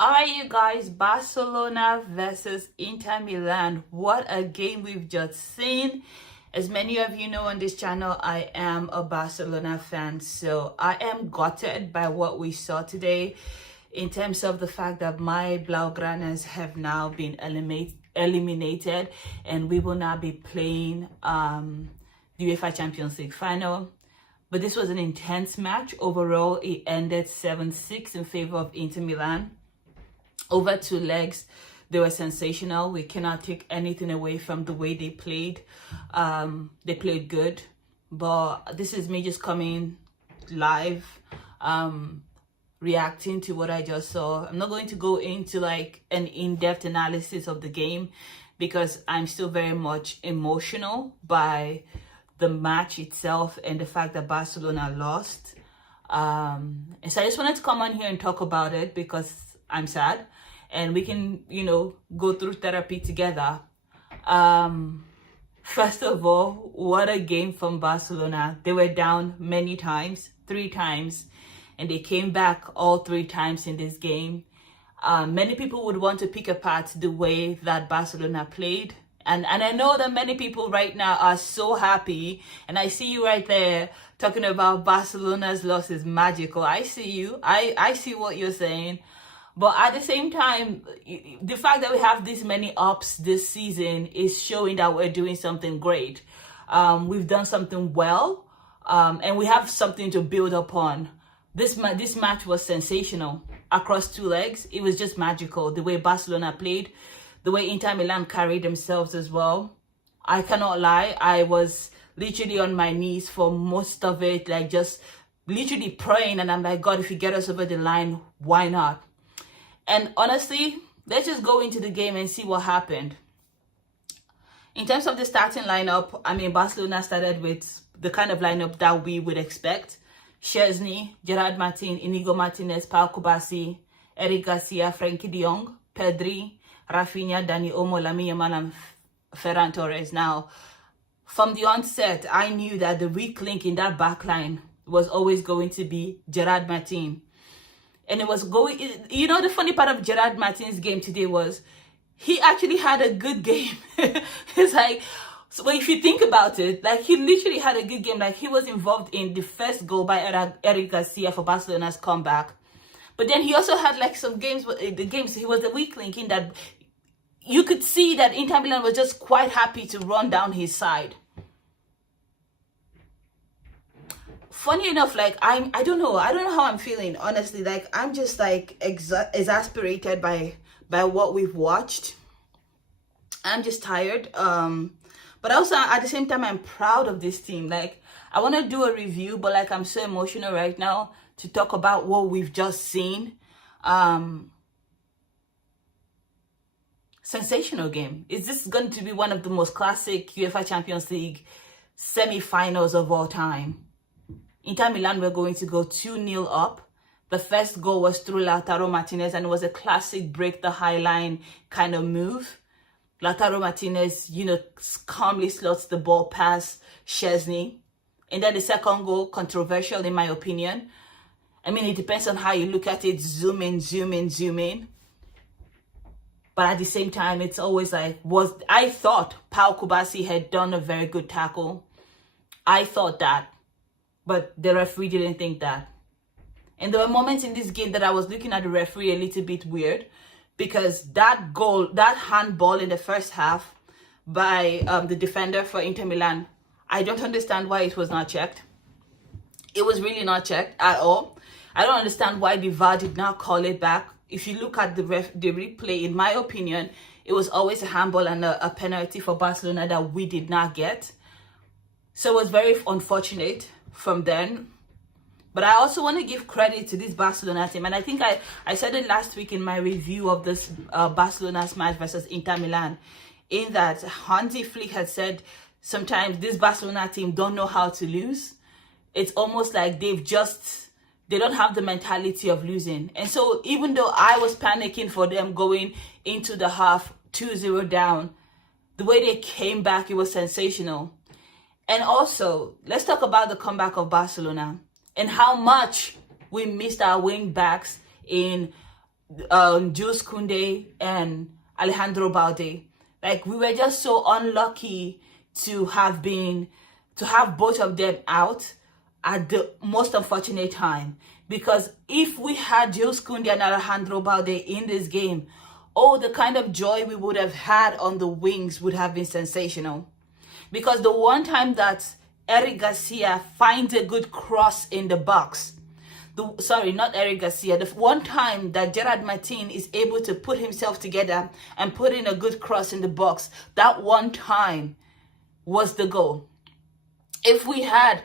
Alright, you guys, Barcelona versus Inter Milan. What a game we've just seen. As many of you know on this channel, I am a Barcelona fan, so I am gutted by what we saw today in terms of the fact that my Blaugranas have now been eliminated and we will now be playing the UEFA Champions League final. But this was an intense match. Overall, it ended 7-6 in favor of Inter Milan. Over 2 legs, they were sensational. We cannot take anything away from the way they played. They played good. But this is me just coming live, reacting to what I just saw. I'm not going to go into like an in-depth analysis of the game because I'm still very much emotional by the match itself and the fact that Barcelona lost. And so I just wanted to come on here and talk about it because I'm sad and we can, go through therapy together. First of all, what a game from Barcelona. They were down many times, 3 times, and they came back all 3 times in this game. Many people would want to pick apart the way that Barcelona played. And I know that many people right now are so happy. And I see you right there talking about Barcelona's loss is magical. I see you. I see what you're saying. But at the same time, the fact that we have this many ups this season is showing that we're doing something great. We've done something well, and we have something to build upon. This match was sensational across 2 legs. It was just magical. The way Barcelona played, the way Inter Milan carried themselves as well. I cannot lie. I was literally on my knees for most of it, like just literally praying. And I'm like, God, if you get us over the line, why not? And honestly, let's just go into the game and see what happened. In terms of the starting lineup, Barcelona started with the kind of lineup that we would expect. Szczesny, Gerard Martin, Inigo Martinez, Pau Kubasi, Eric Garcia, Frenkie de Jong, Pedri, Raphinha, Dani Olmo, Lamine Yamal, and Ferran Torres. Now, from the onset, I knew that the weak link in that back line was always going to be Gerard Martin. And it was going, the funny part of Gerard Martin's game today was he actually had a good game. It's like, so if you think about it, like he literally had a good game. Like he was involved in the first goal by Eric Garcia for Barcelona's comeback. But then he also had like some games, he was the weak link in that you could see that Inter Milan was just quite happy to run down his side. Funny enough, like I don't know how I'm feeling, honestly. Like I'm just like exasperated by what we've watched. I'm just tired. But also at the same time, I'm proud of this team. Like I want to do a review, but like I'm so emotional right now to talk about what we've just seen. Sensational game. Is this going to be one of the most classic UEFA Champions League semi-finals of all time? Inter Milan were going to go 2-0 up. The first goal was through Lautaro Martínez, and it was a classic break the high line kind of move. Lautaro Martínez, calmly slots the ball past Szczesny. And then the second goal, controversial in my opinion. It depends on how you look at it. Zoom in, zoom in, zoom in. But at the same time, it's always like, I thought Pau Kubasi had done a very good tackle. I thought that. But the referee didn't think that. And there were moments in this game that I was looking at the referee a little bit weird because that goal, that handball in the first half by the defender for Inter Milan, I don't understand why it was not checked. It was really not checked at all. I don't understand why the VAR did not call it back. If you look at the replay, in my opinion, it was always a handball and a penalty for Barcelona that we did not get. So it was very unfortunate from then. But I also want to give credit to this Barcelona team. And I think I said it last week in my review of this Barcelona's match versus Inter Milan, in that Hansi Flick had said sometimes this Barcelona team don't know how to lose. It's almost like they don't have the mentality of losing. And so even though I was panicking for them going into the half 2-0 down, the way they came back, it was sensational. And also, let's talk about the comeback of Barcelona and how much we missed our wing backs in Jules Koundé and Alejandro Balde. Like, we were just so unlucky to have both of them out at the most unfortunate time. Because if we had Jules Koundé and Alejandro Balde in this game, the kind of joy we would have had on the wings would have been sensational. Because the one time that Eric Garcia finds a good cross in the box, not Eric Garcia, the one time that Gerard Martin is able to put himself together and put in a good cross in the box, that one time was the goal. If we had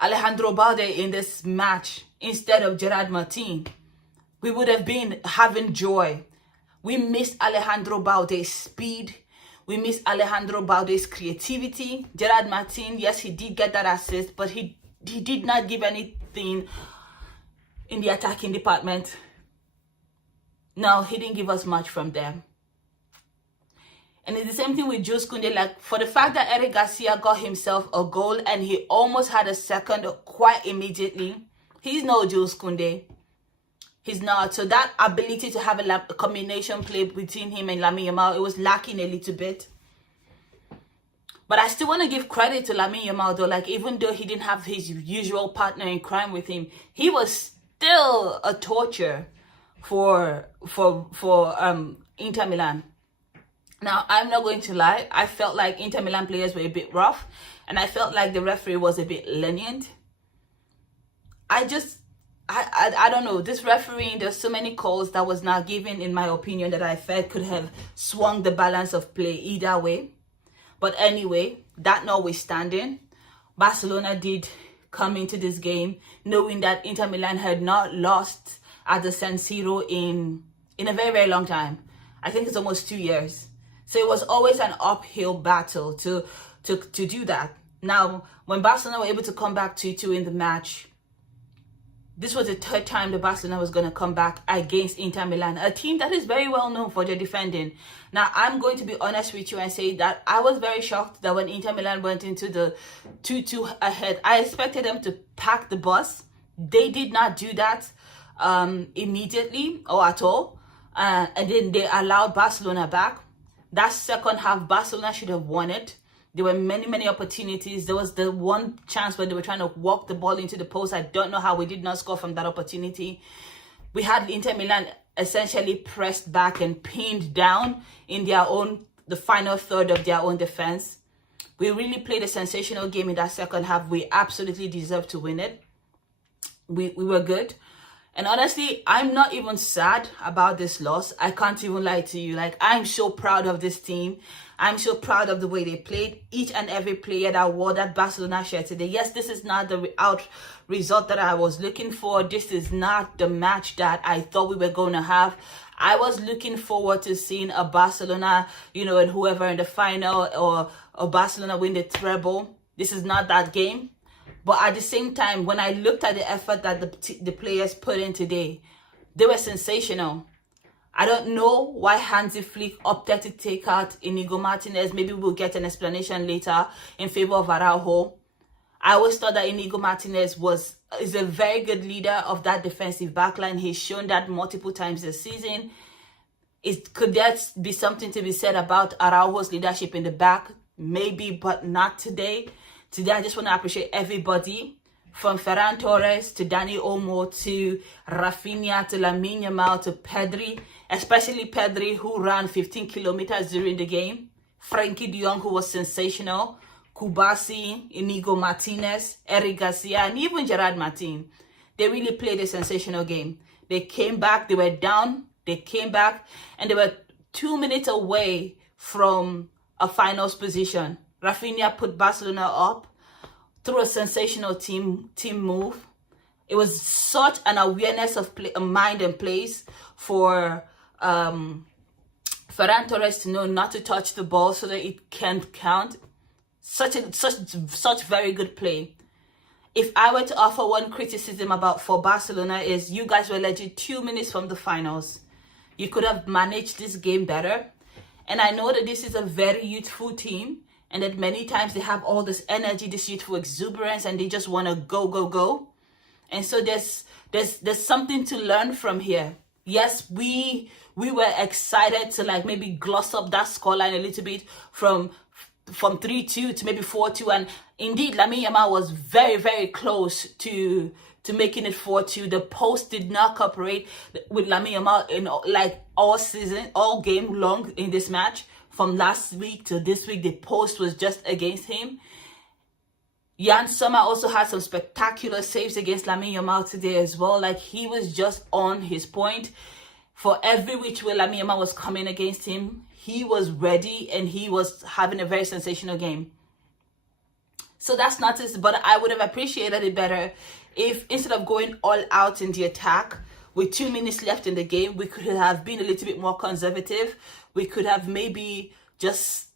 Alejandro Balde in this match instead of Gerard Martin, we would have been having joy. We missed Alejandro Balde's speed. We missed Alejandro Balde's creativity. Gerard Martin, yes, he did get that assist, but he did not give anything in the attacking department. No, he didn't give us much from them. And it's the same thing with Jules Koundé. Like, for the fact that Eric Garcia got himself a goal and he almost had a second quite immediately, he's no Jules Koundé. He's not. So that ability to have a combination play between him and Lamine Yamal, it was lacking a little bit. But I still want to give credit to Lamine Yamal, though. Like, even though he didn't have his usual partner in crime with him, he was still a torture for Inter Milan. Now, I'm not going to lie. I felt like Inter Milan players were a bit rough, and I felt like the referee was a bit lenient. I don't know. This refereeing, there's so many calls that was not given, in my opinion, that I felt could have swung the balance of play either way. But anyway, that notwithstanding, Barcelona did come into this game knowing that Inter Milan had not lost at the San Siro in a very, very long time. I think it's almost 2 years. So it was always an uphill battle to do that. Now, when Barcelona were able to come back 2-2 in the match, this was the third time the Barcelona was going to come back against Inter Milan, a team that is very well known for their defending. Now, I'm going to be honest with you and say that I was very shocked that when Inter Milan went into the 2-2 ahead, I expected them to pack the bus. They did not do that immediately or at all. And then they allowed Barcelona back. That second half, Barcelona should have won it. There were many, many opportunities. There was the one chance where they were trying to walk the ball into the post. I don't know how we did not score from that opportunity. We had Inter Milan essentially pressed back and pinned down in the final third of their own defense. We really played a sensational game in that second half. We absolutely deserved to win it. We were good. And honestly, I'm not even sad about this loss. I can't even lie to you. Like, I'm so proud of this team. I'm so proud of the way they played. Each and every player that wore that Barcelona shirt today. Yes, this is not the result that I was looking for. This is not the match that I thought we were going to have. I was looking forward to seeing a Barcelona, and whoever in the final, or Barcelona win the treble. This is not that game. But at the same time, when I looked at the effort that the players put in today, they were sensational. I don't know why Hansi Flick opted to take out Inigo Martinez. Maybe we'll get an explanation later in favor of Araujo. I always thought that Inigo Martinez is a very good leader of that defensive backline. He's shown that multiple times this season. Could that be something to be said about Araujo's leadership in the back? Maybe, but not today. Today, I just want to appreciate everybody, from Ferran Torres to Dani Olmo to Raphinha to Lamine Yamal to Pedri, especially Pedri, who ran 15 kilometers during the game. Frankie de Jong, who was sensational. Kubasi, Inigo Martinez, Eric Garcia, and even Gerard Martin. They really played a sensational game. They came back, they were down, they came back, and they were 2 minutes away from a finals position. Raphinha put Barcelona up through a sensational team move. It was such an awareness of mind and place for Ferran Torres to know not to touch the ball so that it can't count. Such very good play. If I were to offer one criticism for Barcelona, is you guys were legit 2 minutes from the finals. You could have managed this game better. And I know that this is a very youthful team, and that many times they have all this energy, this youthful exuberance, and they just want to go. And so there's something to learn from here. Yes, we were excited to like maybe gloss up that scoreline a little bit from 3-2 to maybe 4-2, and indeed Lamine Yamal was very, very close to making it 4-2. The post did not cooperate with Lamine Yamal in like all season, all game long in this match. From last week to this week, the post was just against him. Yann Sommer also had some spectacular saves against Lamine Yamal today as well. Like, he was just on his point. For every which way Lamine Yamal was coming against him, he was ready and he was having a very sensational game. So that's not this, but I would have appreciated it better if instead of going all out in the attack with 2 minutes left in the game, we could have been a little bit more conservative. We could have maybe just,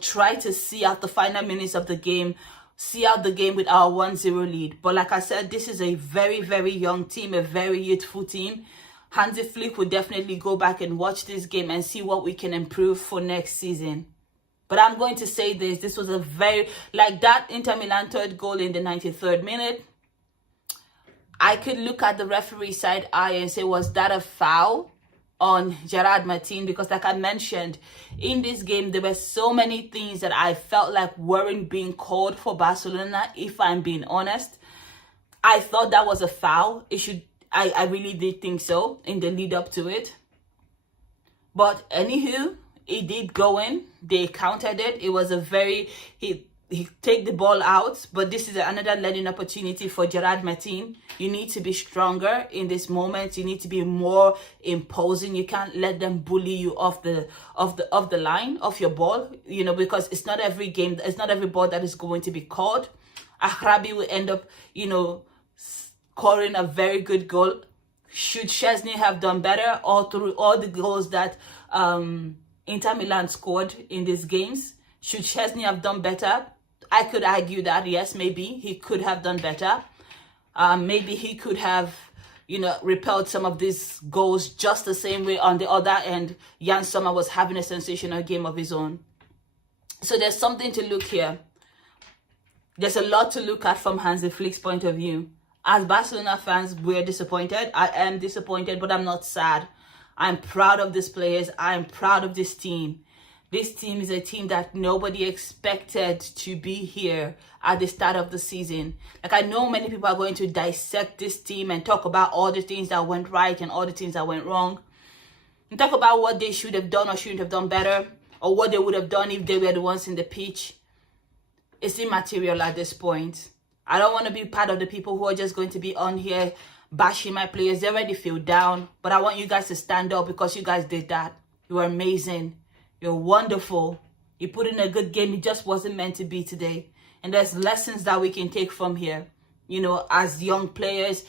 try to see out the final minutes of the game, see out the game with our 1-0 lead. But like I said, this is a very, very young team, a very youthful team. Hansi Flick would definitely go back and watch this game and see what we can improve for next season. But I'm going to say this was a very, like that Inter Milan third goal in the 93rd minute. I could look at the referee's side eye and say, was that a foul on Gerard Martin? Because like I mentioned, in this game, there were so many things that I felt like weren't being called for Barcelona, if I'm being honest. I thought that was a foul. I really did think so in the lead up to it. But anywho, it did go in. They countered it. It was a very, he take the ball out, but this is another learning opportunity for Gerard Martin. You need to be stronger in this moment. You need to be more imposing. You can't let them bully you off the line, off your ball, because it's not every game, it's not every ball that is going to be called. Acerbi will end up, scoring a very good goal. Should Szczesny have done better all through all the goals that Inter Milan scored in these games? Should Szczesny have done better? I could argue that, yes, maybe he could have done better. Maybe he could have, repelled some of these goals just the same way. On the other end, Yann Sommer was having a sensational game of his own. So there's something to look here. There's a lot to look at from Hansi Flick's point of view. As Barcelona fans, we're disappointed. I am disappointed, but I'm not sad. I'm proud of these players. I'm proud of this team. This team is a team that nobody expected to be here at the start of the season. Like, I know many people are going to dissect this team and talk about all the things that went right and all the things that went wrong. And talk about what they should have done or shouldn't have done better, or what they would have done if they were the ones in the pitch. It's immaterial at this point. I don't want to be part of the people who are just going to be on here bashing my players. They already feel down, but I want you guys to stand up because you guys did that. You are amazing. You're wonderful. You put in a good game. It just wasn't meant to be today. And there's lessons that we can take from here. As young players,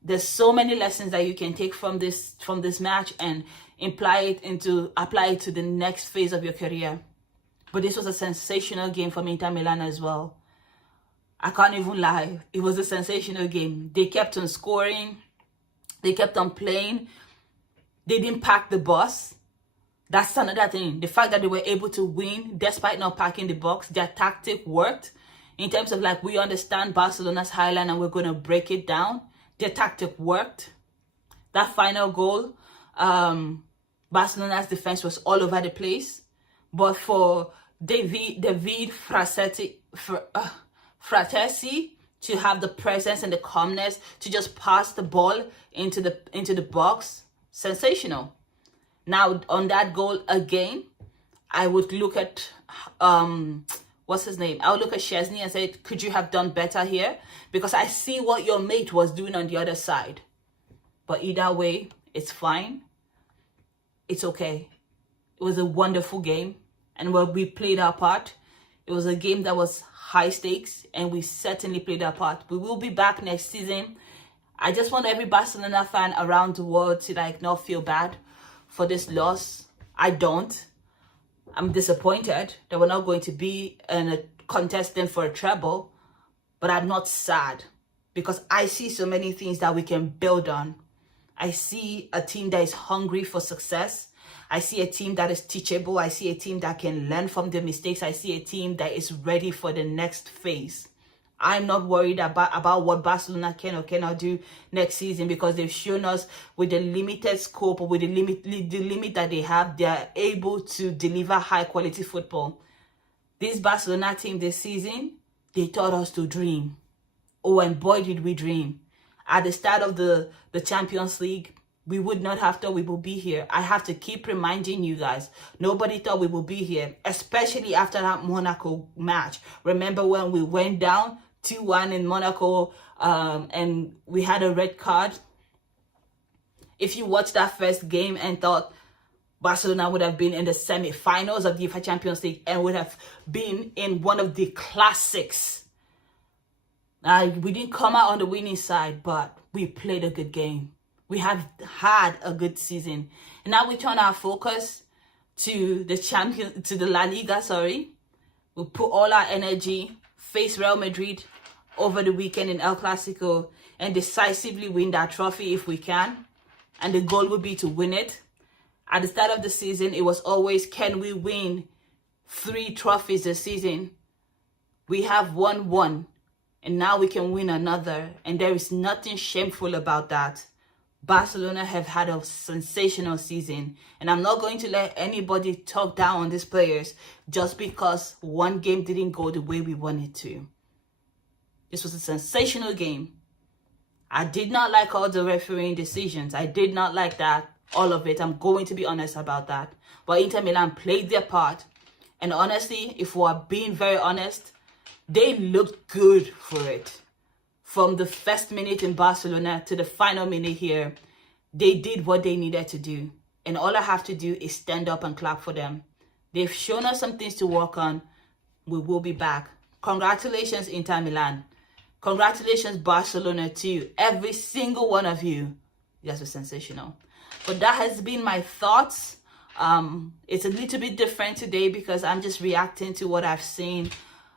there's so many lessons that you can take from this match and apply it to the next phase of your career. But this was a sensational game from Inter Milan as well. I can't even lie. It was a sensational game. They kept on scoring. They kept on playing. They didn't pack the bus. That's another thing. The fact that they were able to win despite not packing the box, their tactic worked. In terms of we understand Barcelona's highline and we're going to break it down. Their tactic worked. That final goal, Barcelona's defense was all over the place. But for Davide Frattesi to have the presence and the calmness to just pass the ball into the box, sensational. Now, on that goal again, I would look at, what's his name? I would look at Szczesny and say, could you have done better here? Because I see what your mate was doing on the other side. But either way, it's fine. It's okay. It was a wonderful game. And we played our part. It was a game that was high stakes, and we certainly played our part. We will be back next season. I just want every Barcelona fan around the world to not feel bad for this loss. I don't. I'm disappointed that we're not going to be a contestant for a treble, but I'm not sad because I see so many things that we can build on. I see a team that is hungry for success. I see a team that is teachable. I see a team that can learn from their mistakes. I see a team that is ready for the next phase I'm not worried about what Barcelona can or cannot do next season, because they've shown us with the limited scope, with the limit that they have, they are able to deliver high quality football. This Barcelona team this season, they taught us to dream. Oh, and boy, did we dream. At the start of the Champions League, we would not have thought we would be here. I have to keep reminding you guys, nobody thought we would be here, especially after that Monaco match. Remember when we went down 2-1 in Monaco and we had a red card? If you watched that first game and thought Barcelona would have been in the semi-finals of the UEFA Champions League and would have been in one of the classics, we didn't come out on the winning side, but we played a good game. We have had a good season. And now we turn our focus to the La Liga, We put all our energy, face Real Madrid over the weekend in El Clasico, and decisively win that trophy if we can. And the goal would be to win it. At the start of the season, it was always, can we win 3 trophies this season? We have won 1, and now we can win another. And there is nothing shameful about that. Barcelona have had a sensational season, and I'm not going to let anybody talk down on these players just because one game didn't go the way we wanted to. This was a sensational game. I did not like all the refereeing decisions. I did not like that, all of it. I'm going to be honest about that. But Inter Milan played their part, and honestly, if we're being very honest, they looked good for it. From the first minute in Barcelona to the final minute here, they did what they needed to do. And all I have to do is stand up and clap for them. They've shown us some things to work on. We will be back. Congratulations, Inter Milan. Congratulations, Barcelona, too. Every single one of you. You guys were sensational. But that has been my thoughts. It's a little bit different today because I'm just reacting to what I've seen.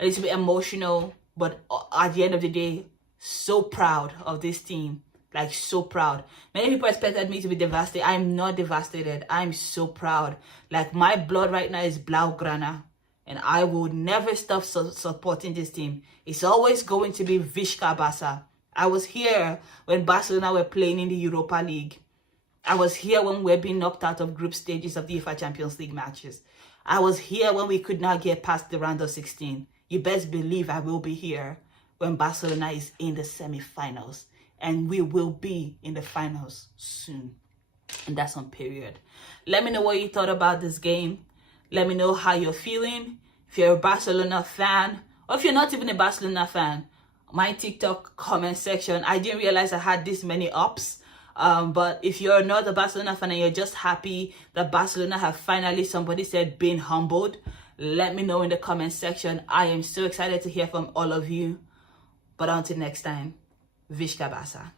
A little bit emotional. But at the end of the day, so proud of this team, like so proud. Many people expected me to be devastated. I'm not devastated. I'm so proud. Like my blood right now is Blaugrana, and I will never stop supporting this team. It's always going to be Vizca Barça. I was here when Barcelona were playing in the Europa League. I was here when we were being knocked out of group stages of the UEFA Champions League matches. I was here when we could not get past the round of 16. You best believe I will be here when Barcelona is in the semi-finals, and we will be in the finals soon. And that's on period. Let me know what you thought about this game. Let me know how you're feeling. If you're a Barcelona fan, or if you're not even a Barcelona fan, my TikTok comment section, I didn't realize I had this many ups. But if you're not a Barcelona fan and you're just happy that Barcelona have finally, somebody said, been humbled, let me know in the comment section. I am so excited to hear from all of you. But until next time, Vizca Barça.